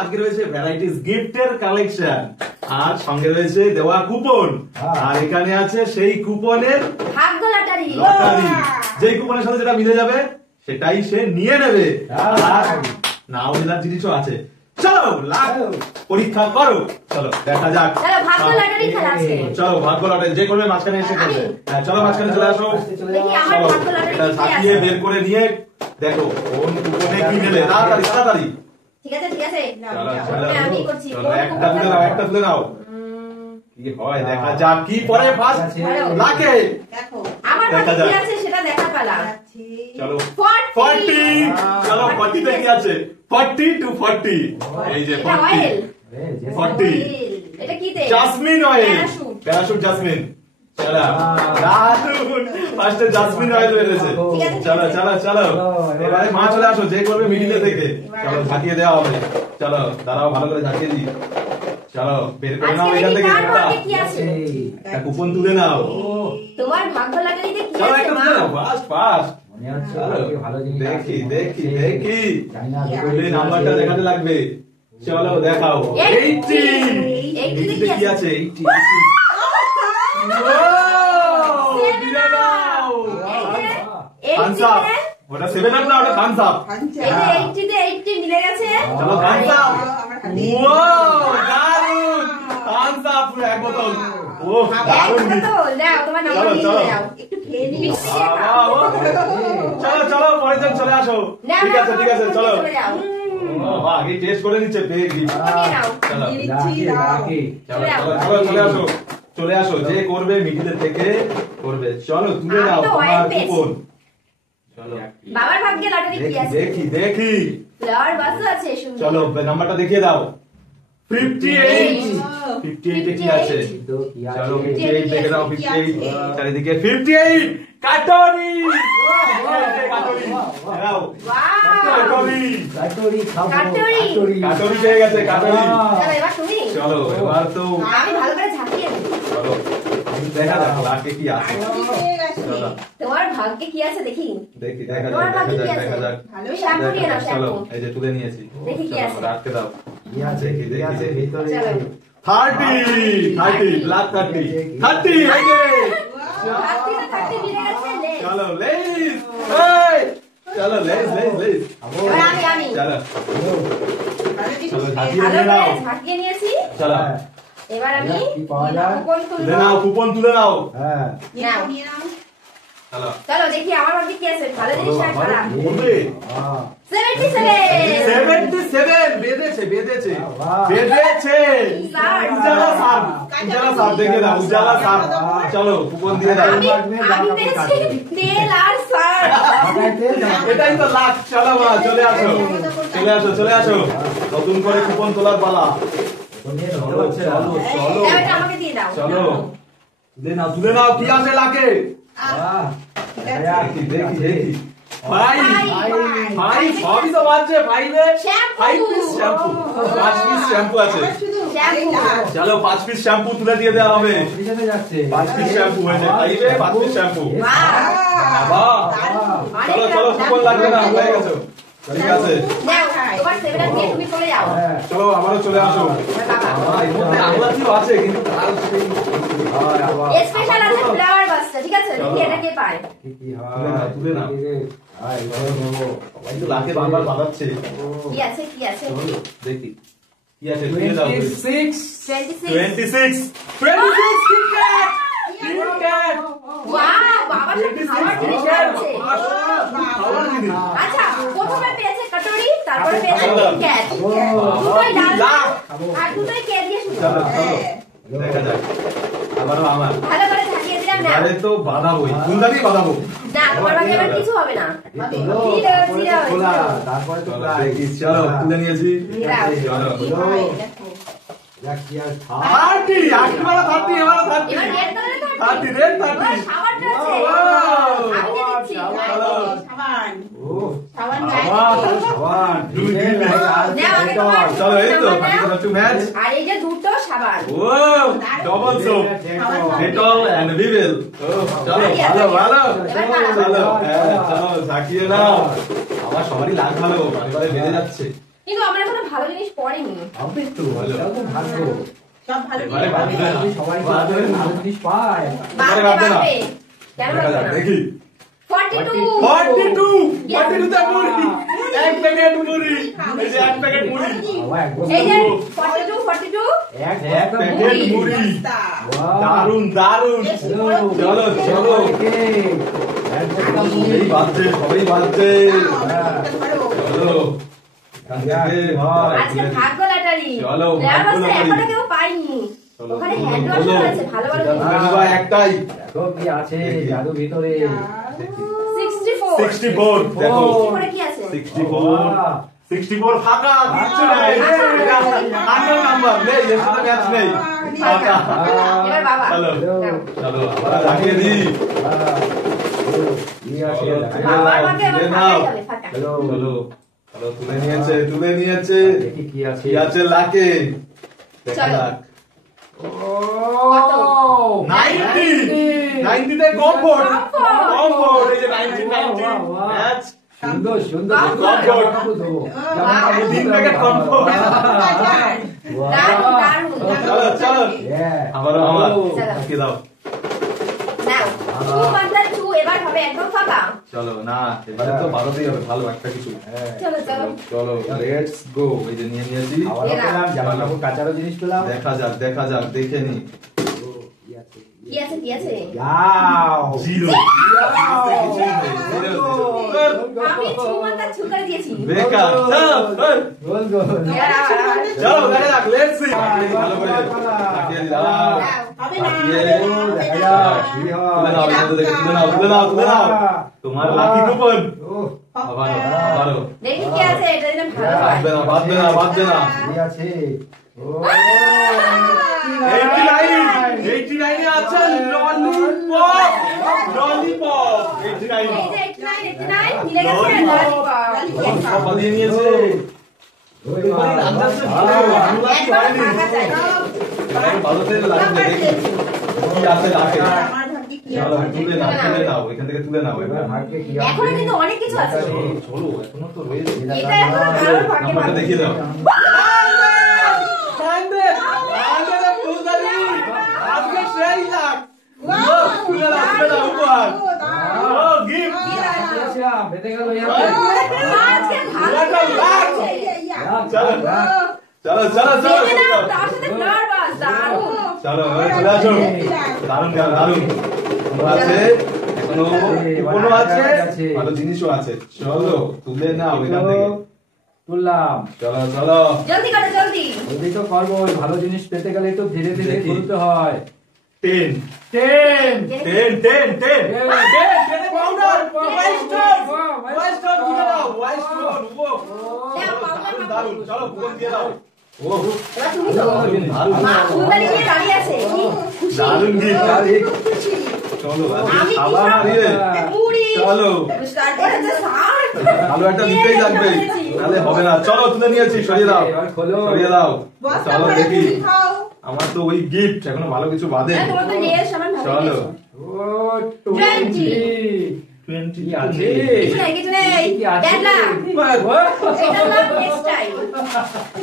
আজকে রয়েছে ভ্যারাইটিস গিফটের কালেকশন, আর সঙ্গে রয়েছে দেওয়া কুপন, আর এখানে আছে সেই কুপনের ভাগ্য লটারি। যেই কুপনের সাথে যেটা মিলে যাবে সেটাই সে নিয়ে নেবে। আর নাও জেলার জিনিসও আছে। চলো লাখ পরীক্ষা করো, চলো দেখা যাক। চলো ভাগ্য লটারি খেলা আছে। চলো ভাগ্য লটারি যে করবে মাঝখানে এসে করবে। হ্যাঁ চলো মাঝখানে চলে আসো। দেখি আমার চলো ভাগ্য লটারি এটা কি ছাপিয়ে আছে। বের করে নিয়ে দেখো কোন কুপনে কি নেবে। তাড়াতাড়ি তাড়াতাড়ি। ঠিক আছে ঠিক আছে, চলো চলো আমি করছি। চলো একটা তুলে নাও, একটা তুলে নাও। কি হয় দেখা যাক, কি পরে ফার্স্ট লাখে দেখো আমার দেখা ভাগ্যে কি যাক। আছে সেটা দেখা পালা। চলো 40 চলো 40 তে কি আছে? 40 to 40 এই যে 40 40 এটা কিতে? Jasmine oil, Parachute. Parachute jasmine. চলো দারুন, ফার্স্টে জাসমিন অয়েল বেরিয়েছে। চলো চলো চলো এবারে মা চলে আসো, যে করবে মিডিলে থেকে। চলো ঝাঁকিয়ে দেওয়া হবে। চলো দাঁড়াও ভালো করে ঝাঁকিয়ে দিই। চলো বের করে নাও এখান থেকে কার একটা ভাগ্যে কি আছে? একটা কুপন তুলে নাও। তোমার ভাগ্য লটারিতে কি চলো আছে একটা মা? তুলে নাও ফাস্ট ফাস্ট। মনে হচ্ছে ভালো জিনিস দেখি দেখি দেখি চাইনা এই নাম্বারটা দেখাতে লাগবে। চলো দেখাও 80 80 তে কি আছে? 80 দিলে নাও। থামস আপ, ওটা 7 আপ না, ওটা থামস আপ। এই যে 80 তে 80 মিলে গেছে। চলো থামস আপ। ওয়াও দারুন, থামস আপ পুরো এক বোতল। ও দারুন এক গিফট। তো নাও, তোমার নাম্বার চলো, দিয়ে চলো। দাও। একটু খেয়ে নিই। চলো চলো পরের জন চলে আসো। নাও, ঠিক নাও, আছে ঠিক আছে তোমার চলো। চলে যাও। বাবা আগে টেস্ট করে নিচ্ছে পেয়ে গিফট। নিয়ে নাও। চলো রাখি চলো চলো চলে আসো, চলে আসো যে করবে মিডিলের থেকে করবে। চলো তুলে আমি দাও তো তোমার ওয়াইন পেয়েছি। কুপন। চলো বাবার ভাগ্যে লটারি কি দেখি আছে? দেখি দেখি। ফ্লাওয়ার বাস আছে সুন্দর। চলো নাম্বারটা দেখিয়ে দাও। 58 58 এ কি আছে? তো কি আছে চলো 58 দেখে দাও। 58 চারিদিকে 58 কাটরি। কাটরি দাও। ওয়াও! কাটরি কাটরি খাবো কাটরি। কাটরি পেয়ে গেছে কাটরি। চলো এবার তুমি। চলো এবার তো আমি ভালো করে ঝাঁকিয়ে দিই। চলো দেখা যাক লাখে কি আছে। চলো তোমার ভাগ্যে কি আছে দেখি। দেখি দেখা তোমার যাক ভাগ্যে কি দেখা আছে? যাক। ভালো শ্যাম্পু নিয়ে নাও, চলো শ্যাম্পু। এই যে তুলে নিয়েছি। দেখি কি চলো, আছে। রাখতে দাও। কি আছে দেখি, কি দেখি, আছে দেখি। ভিতরে চলো। 30 ব্ল্যাক 30 30 এই যে। 30 মিলে গেছে লে। চলো লেস এই চলো লেস লেস লেস। এবার আমি। চলো চলো ঝাঁকিয়ে ভালো নিয়ে করে নাও। ঝাঁকিয়ে নিয়েছি। চলো এবার আমি কি পাওয়া যায়? কুপন তুলে তুলবো। নাও কুপন তুলে নাও। হ্যাঁ নাও। চলো চলো দেখি আমার ভাগ্যে কি আছে, ভালো জিনিস না খারাপ। বলবে 77 77 বেঁধেছে বেঁধেছে বাহ। বেঁধেছে। স্যার। উজালা সাপ, উজালা সাপ দেখে দাও, উজালা সাপ। চলো কুপন দিয়ে দাও। আমি পেয়েছি তেল আর সার। এটাই তো লাখ। চলো মা চলে আসো চলে আসো চলে আসো, নতুন করে কুপন তোলার পালা। চলো চলো চলো দাও, এটা আমাকে দিয়ে দাও। চলো তুলে নাও তুলে নাও। কি আছে লাখে? দেখি দেখি দেখি। ভাই ভাই সবই তো বাজছে। ফাইভে shampoo. 5 piece shampoo, 5 piece shampoo আছে। শ্যাম্পু। চলো 5 পিস শ্যাম্পু তুলে দিয়ে দেওয়া হবে। যাচ্ছে 5 পিস শ্যাম্পু হয়েছে, ফাইভে 5 পিস শ্যাম্পু। বাহ চলো চলো কুপন লাগবে না, হয়ে গেছে। ঠিক আছে নাও, তোমার সেভেন দিয়ে তুমি চলে যাও। চলো আমারও চলে আসো। এর মধ্যে আমলাতিও আছে কিন্তু কাল সেই স্পেশাল আছে ফ্লাওয়ার বাসটা, ঠিক আছে? দেখি এটা কে পায়। কি তুলে নাও। হয় ভালো নেবো সবাই তো লাখে বারবার বাঁধাচ্ছে। কি আছে কি আছে? চলো দেখি কি আছে তুলে দাও। 26 26 কিটক্যাট কিটক্যাট। ওয়াও, বাবা সব খাওয়ার জিনিস আছে। খাওয়ার জিনিস। আচ্ছা, প্রথমে পেয়েছে কাটরি, তারপরে পেয়েছে আচ্ছা। কিটক্যাট। দুটোই ডাল আর দুটোই কে দিয়ে শুরু। চলো চলো দেখা যাক। আবারও আমার ভালো করে ঝাঁকিয়ে দিলাম না। আরে তো বাঁধাবোই, কোনটা দিয়ে বাঁধাবো? না, তোমার ভাগে এবার কিছু হবে না। খোলা তারপরে তো চলো দেখি, চলো তুলে নিয়েছি। চলো কি হয় দেখো। কি আর 30 আকিবারা 30 এবারে 30 এবার রেড কালারে তো 30 রেড 30। ওই সাবানটা আছে। আমি দিয়ে দিচ্ছি। ও সাবান সাবান দুই দিন নাও, আগে তোমার চলো এই তো নাম্বারটা। Two match. আর এই যে দুটো সাবান। ও double soap Dettol and Vivel. ও চলো ভালো ভালো। চলো হ্যাঁ চলো ঝাঁকিয়ে নাও। আমার সবারই লাগ ভালো, বারে বারে বেড়ে যাচ্ছে। কিন্তু আমরা কোনো ভালো জিনিস পড়িনি। হবে তো, এটাও তো ভাগ্য। সব ভালো এবারে বাদ দে না। সবাই ভালো জিনিস পায়। বাপরে বাপরে না। বাপরে। কেন দেখা যাক, বাপরে না? দেখি 42 42 তে মুড়ি, এক প্যাকেট মুড়ি, এই যে এক প্যাকেট মুড়ি, বাবা, এক বছর এই যে হলো। 42 এক এক প্যাকেট প্যাকেট মুড়ি, দারুন দারুন। চলো চলো, এই বাজছে, সবাই বাজছে। চলো এখান থেকে আজকে ভাগ্য লটারি। চলো, লেয়ার ভাগ্য বাসে লটারি। এখনো কেউ পাইনি। চলো, ওখানে চলো, হ্যান্ড ওয়াশ চলো। আছে, ভালো ভালো চলো। জিনিস। ভাই একটাই দেখো কি আছে জাদু ভিতরে। 64 64, দেখো 64 কি আছে? 64 64 ফাঁকা, কিচ্ছু নেই। এটা আননোন নাম্বার নেই, এর সাথে ম্যাচ নেই, ফাঁকা। এবার বাবা চলো নাও। চলো আমরা লাগিয়ে দিই। কি আছে চলো, দেখা চলো। যাক। বাবার মাকে এবার তুলে ফাঁকা নাও। যাবে, ফাঁকা। চলো চলো চলো, তুলে নিয়েছে তুলে নিয়েছে। দেখি কি আছে। কি আছে লাকে, দেখা চলো। যাক। কত? 90 90 তে কমফোর্ট, Comfort। কমফোর্ট, এই যে 90 বাহ, 90 বাহ, বাহ। ম্যাচ। সুন্দর সুন্দর Comfort। জামা কাপড় দেবো। জামা কাপড় তিন দেবো। Packet comfort. বাহ। দারুণ, দারুণ। চলো চলো, Yeah. আবারও আমার চলো। ঢুকিয়ে দাও। নাও। 2 1 2 এবার হবে একদম ফাঁকা। চলো না, এবারে তো ভালোতেই হবে, ভালো একটা কিছু। হ্যাঁ। চলো চলো। চলো লেটস গো, এই যে নিয়ে নিয়েছি। আবারও পেলাম, জামা কাপড় কাচারও জিনিস পেলাম। দেখা যাক দেখা যাক, দেখে নি। ও, কি আছে? কি আছে কি আছে? Wow! জিরো, আমি ছুমানটা ছুকার দিয়েছি। বেকার। চলো এই, গোল গোল। চলো দেখা যাক, লেটস সি। ভালো করে তাকিয়ে দি, দাঁড়াও। তাকিয়ে দেখা যাক, কি তুলে নাও, হয়। এখান থেকে তুলে নাও, তুলে নাও, তুলে নাও। তোমার লাকি কুপন। ওহ, আবারও আবারও, দেখি কি আছে, এটা যেন ভালো হয়। বাঁধবে না বাঁধবে না বাঁধবে না। কি আছে? ও, 89 89 এ আছে ললিপপ, ললিপপ 89 এই যে 89 মিলে গেছে ললিপপ। সব দিয়ে নিয়েছে। ওই এবারে বাবা, আন্দাজে বাবা। একবার ফাঁকা চাই। এবারে ভালো করে লাগবে, দেখি কি আছে লাকে। চলো তুলে নাও, তুলে নাও, এখান থেকে তুলে নাও এবার এবার। ভাগ্যে কি আছে? এখনো কিন্তু অনেক কিছু আছে। চলো এখনো তো রয়েছে। এটা এখনো কারোর ভাগ্যে নাম্বারটা ভাগ্যে। দেখিয়ে দাও। 100 100 ফুলদানি আজকে সেই লাখ। তুলে নাও, তুলে নাও উপহার। ও গিফট। আচ্ছা, বেঁধে গেল আজকে ভালো এটা লাখ। চলো চলো চলো চলো দেখে নাও, তার সাথে ফ্লাওয়ার বাস, দারুণ। চলো এবার চলে আসো। দারুণ দারুণ দারুণ। এখনো আছে, এখনো কুপনও আছে, ভালো জিনিসও আছে। চলো তুলে নাও এখান থেকে। তুললাম। চলো চলো। জলদি করো জলদি। ওই তো করবো, ওই ভালো জিনিস পেতে গেলে তো ধীরে ধীরে দেখি। তুলতে হয়। 10 10 10 10 10 10 পাউডার Wow, ওয়াইস্টোন ওয়াইস্টোন তুলে নাও ওয়াইস্টোন। ও দাও, powder দারুণ নাও। দারুণ। চলো কুপন দিয়ে দাও। ও এবার তুমি তো। দারুণ মা ফুলদানি নিয়ে দাঁড়িয়ে আছে, কি খুশি। দারুণ গিফট। খুশি। চলো আমি আজকে কি সাবান সব দিয়ে মুড়ি। চলো। এটা তো শার্ট। ভালো একটা দিতেই লাগবে, নাহলে হবে না। চলো তুলে নিয়েছি, সরিয়ে দাও এবার খোলো। সরিয়ে দাও। চলো দেখি, আমার তো ওই গিফট, এখনো ভালো কিছু বাদে। হ্যাঁ, তোমার তো নেল সামান ভালো চলো গেছে। ও 20 20 কি আছে? কিছু নেই কিছু নেই। কি আছে? Bad luck. এটা লাক নেক্সট টাইম।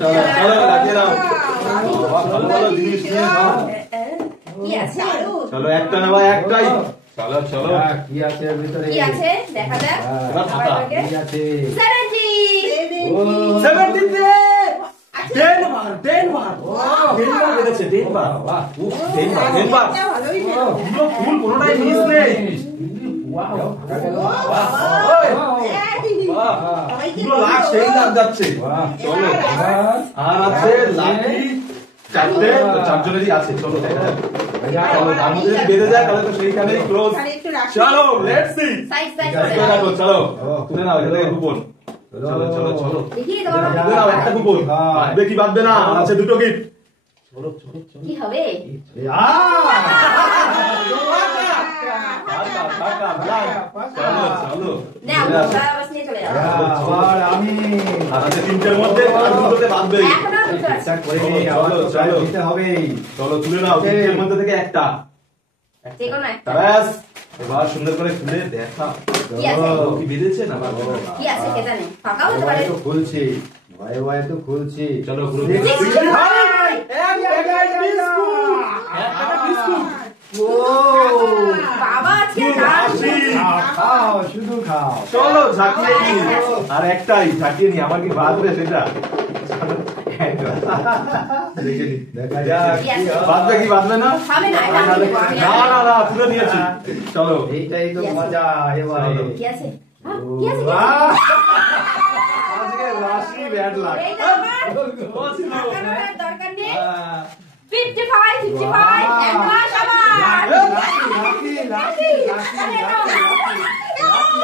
চলো চলো লাগিয়ে দাও। বাবা, ভালো ভালো জিনিস নিয়ে নাও। কি আছে? চলো একটা নেওয়া একটাই। চলো চলো। কি আছে এর ভিতরে? কি আছে দেখা যাক। এবার ফাঁকা। কি আছে? 70। ও 70 তে ডেনমার্ক ডেনমার্ক ডেনমার্ক বেড়েছে, ডেনমার্ক। বাহ। উফ, ডেনমার্ক ডেনমার্ক। পুরো ফুল কোনোটাই মিস নেই। ওয়াও, ভাগা গেল। ওই, বাহ, পুরো লাখ সেই লাখ যাচ্ছে। বাহ। চলো আর আছে লাকি চারটে, তো চারজনেরই আছে। চলো দেখা যাক। চলো তার মধ্যে যদি বেড়ে যায় তাহলে তো সেইখানেই ক্লোজ। চলো লেটস সি। সাইজ সাইজ দেখো চলো তুলে নাও এখান থেকে কুপন। চলো চলো চলো দেখি তোমার তুলে নাও একটা কুপন। বাঁধবে কি বাঁধবে না, আমার আছে দুটো গিফট। কি হবে? চলো চলো নাও ফ্লাওয়ার বাস নিয়ে চলে যাও। আবার আমি আর আছে তিনটের মধ্যে আর দুটোতে বাঁধবে। এখনো দুটো আছে। চেষ্টা করে নিই, আবার তো চলো। দিতে হবে। চলো তুলে নাও তিনটের মধ্যে থেকে একটা। যে কোনো একটা। ব্যাস এবার সুন্দর করে খুলে দেখা। কি আছে? কি বেঁধেছে না বাবা? কি আছে কে জানে? ফাঁকাও হতে পারে। সবাই তো খুলছি। ভয়ে ভয়ে তো খুলছি। চলো খুলো। বাবা আজকে খাও শুধু খাও। চলো ঝাঁকিয়ে নি, আর একটাই ঝাঁকিয়ে নি, আমার কি বাঁধবে সেটা? দেখে নি, দেখা যাক কি হয়। বাঁধবে কি বাঁধবে না? হবে না, এটা আমি নেবো, আমি না না না, তুলে নিয়েছি। চলো এইটাই তো মজা এবারে। কি আছে? হ্যাঁ, কি আছে? বাহ! আজকে রাশি ব্যাড লাক। এই তো আমার টাকার দরকার নেই। 55, 55, একবার সবার। Lucky, lucky, lucky, lucky, lucky, lucky, lucky.